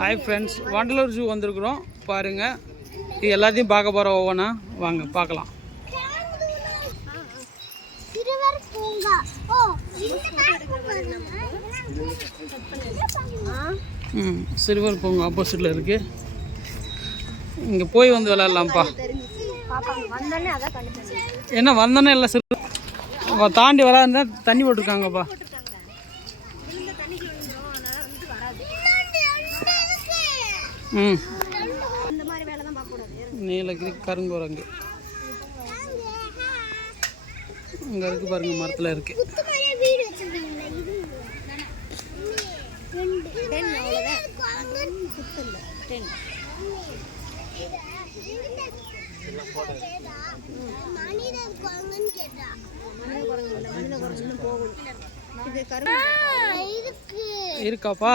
Hi friends, Vandalur zoo வந்திருக்கிறோம். பாருங்கள், இது எல்லாத்தையும் பார்க்க போகிறோம். ஒவ்வொன்றா வாங்க பார்க்கலாம். சிறுவர் பூங்கா ஆப்போசிட்டில் இருக்குது. இங்கே போய் வந்து விளையாடலாம்ப்பா. என்ன வந்தோன்னே எல்லாம் சிறு தாண்டி வராதுன்னா தண்ணி போட்டிருக்காங்கப்பா. நீலகிரி கருங்குரங்கு இங்கே இருக்குது பாருங்க, மரத்தில் இருக்குது. இருக்காப்பா?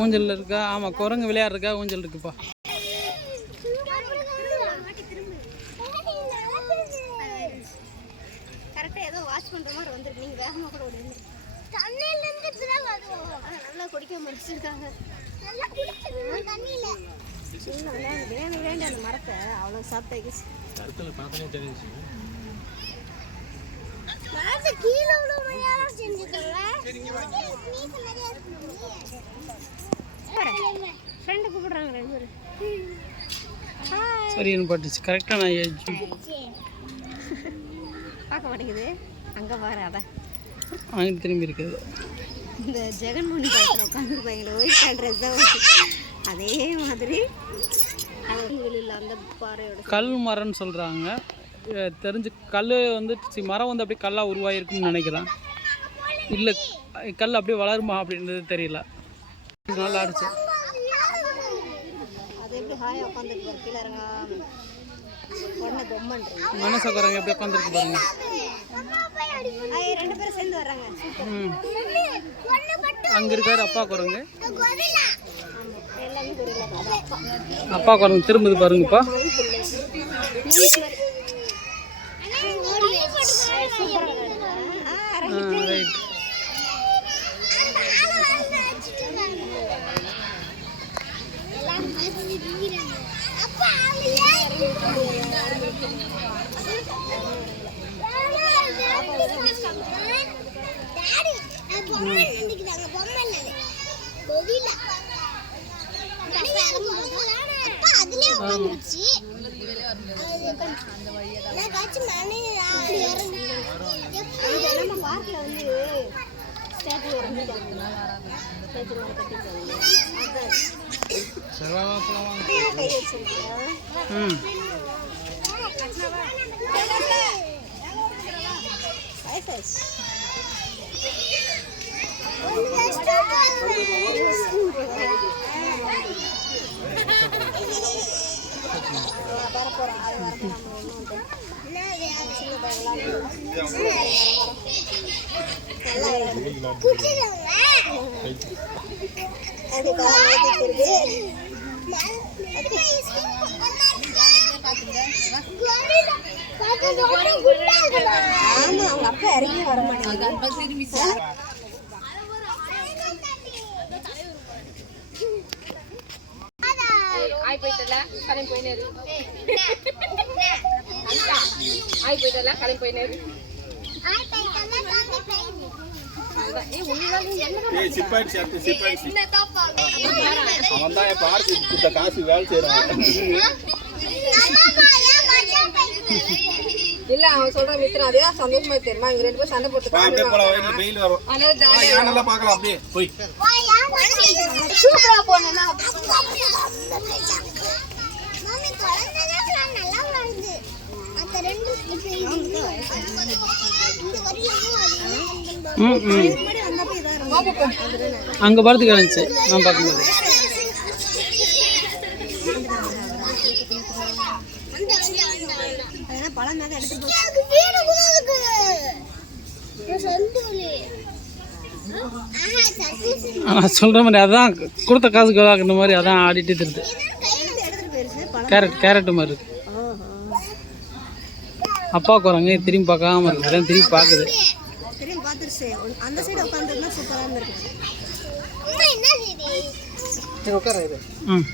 ஊஞ்சல் இருக்கா? ஆமா, குரங்கு விளையாடுறக்கா ஊஞ்சல் இருக்குப்பா. மரத்தை அவ்வளவு சாப்பிட்டு சரி பட்டுச்சு கரெக்டாக. நான் பார்க்க மாட்டேங்குது. அங்கே பாரு, அதான் அங்கே திரும்பி இருக்குது. இந்த ஜெகன்மோகன் படத்தில் உட்காந்துருப்பாங்களே ஒயிட் ட்ரெஸ் தான் அதே மாதிரி அந்த பாறையோட கல் மரம்னு சொல்கிறாங்க. தெரிஞ்சு கல் வந்து மரம் வந்து அப்படியே கல்லாக உருவாகிருக்குன்னு நினைக்கிறேன். இல்லை, கல் அப்படியே வளருமா அப்படின்றது தெரியல. நல்லா ஆடிச்சு. மனசக்கரங்க எப்படி உட்காந்துருக்கு பாருங்க. அங்கே இருக்காரு அப்பா குரங்கு. அப்பா குரங்கு திரும்புது பாருங்கப்பா. ரைட். ஆமா, அவங்க அப்பா இறங்கி வர மாட்டேங்குது. இல்ல அவன் சொல்ற மித்திரம் அதே சந்தோஷமா தெரியுமா? இங்க ரெண்டு பேரும் சண்டை போட்டு அங்க பார்த்துக்க இருந்துச்சு நான் பார்க்கும்போது. பழம் மேல எடுத்து சொல்கிற மாதிரி அதான் கொடுத்த காசு கவாக்குற மாதிரி அதான் ஆடிட்டு திருது. கேரட்டு மாதிரி இருக்கு. அப்பா குரங்கு திரும்பி பார்க்காம இருக்கு, அதான் திரும்பி பார்க்குது. திரும்பி பார்த்துருச்சு. அந்த சைடு உட்காந்துருந்தா சூப்பராக இருந்திருக்கு. ம்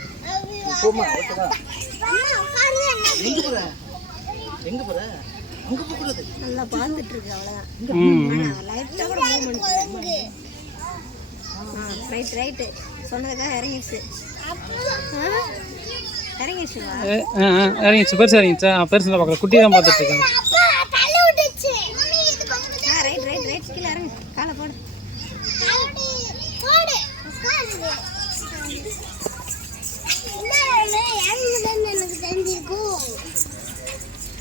நல்லா பார்த்துட்டு இருக்கு, அவ்வளோதான். லைட்டாக கூட மூவ்மெண்ட். ரைட்டு சொன்னதுக்காக இறங்கிடுச்சு. இறங்கிடுச்சுவா? இறங்கிடுச்சு. பெருசு இறங்கிடுச்சா? பெருசு தான் பார்க்கல, குட்டி தான் பார்த்துட்டு இருக்காங்க. ரைட் கீழே இறங்கு, காலை போடு.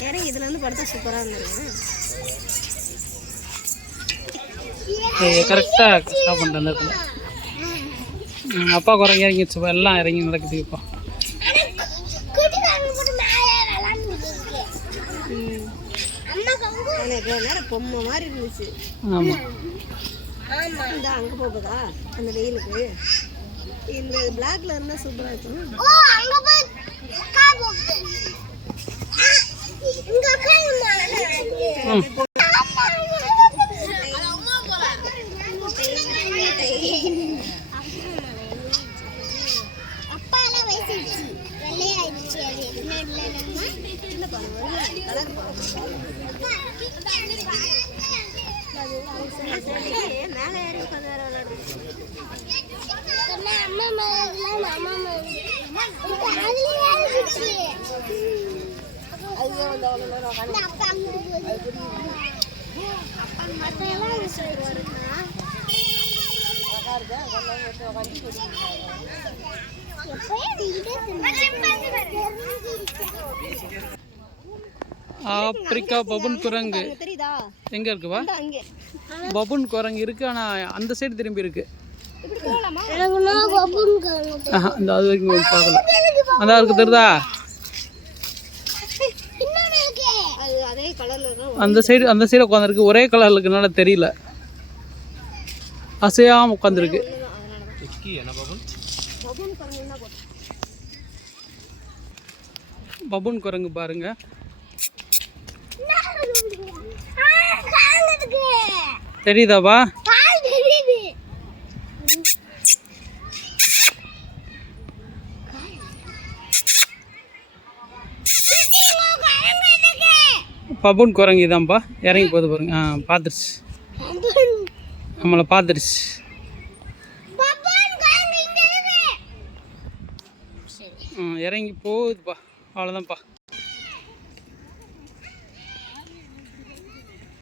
இறங்கி இதுல இருந்து படுத்தா சூப்பரா இருந்துருங்க. கரெக்டாக ஸ்டாப் பண்ணிட்டு அந்த இடத்துல. அப்பா குரங்கு இறங்கிடுச்சு, எல்லாம் இறங்கி நடக்குது இப்போ. நேரம் பொம்மை மாதிரி இருந்துச்சு. ஆமாம், இந்த அங்கே போகுதா அந்த வெயிலுக்கு? இந்த பிளாக்ல இருந்தால் சூப்பராக இருக்கும். மேலே ஏறி உட்காந்து வேற ஆப்பிரிக்கா பபுன் குரங்கு தெரியுதா? எங்கே இருக்குவா? அங்கே பபுன் குரங்கு இருக்குது, ஆனால் அந்த சைடு திரும்பி இருக்கு. இப்படி போகலாமா? அந்த அது வரைக்கும் போய் பார்க்கல. அந்த அதுக்கு தெரியுதா? அது அதே கலர்ல தான். அந்த சைடு உட்காந்துருக்கு, ஒரே கலரில் இருக்குனால தெரியல, அசையாமல் உட்காந்துருக்கு. பபுன் குரங்கு பாருங்க. தெரியுதாப்பா? பபுன் குரங்கு இதான்ப்பா, இறங்கி போகுது பாருங்க. பார்த்துருச்சு, நம்மளை பார்த்துருச்சு. இறங்கி போகுதுப்பா, அவ்வளோதான்ப்பா.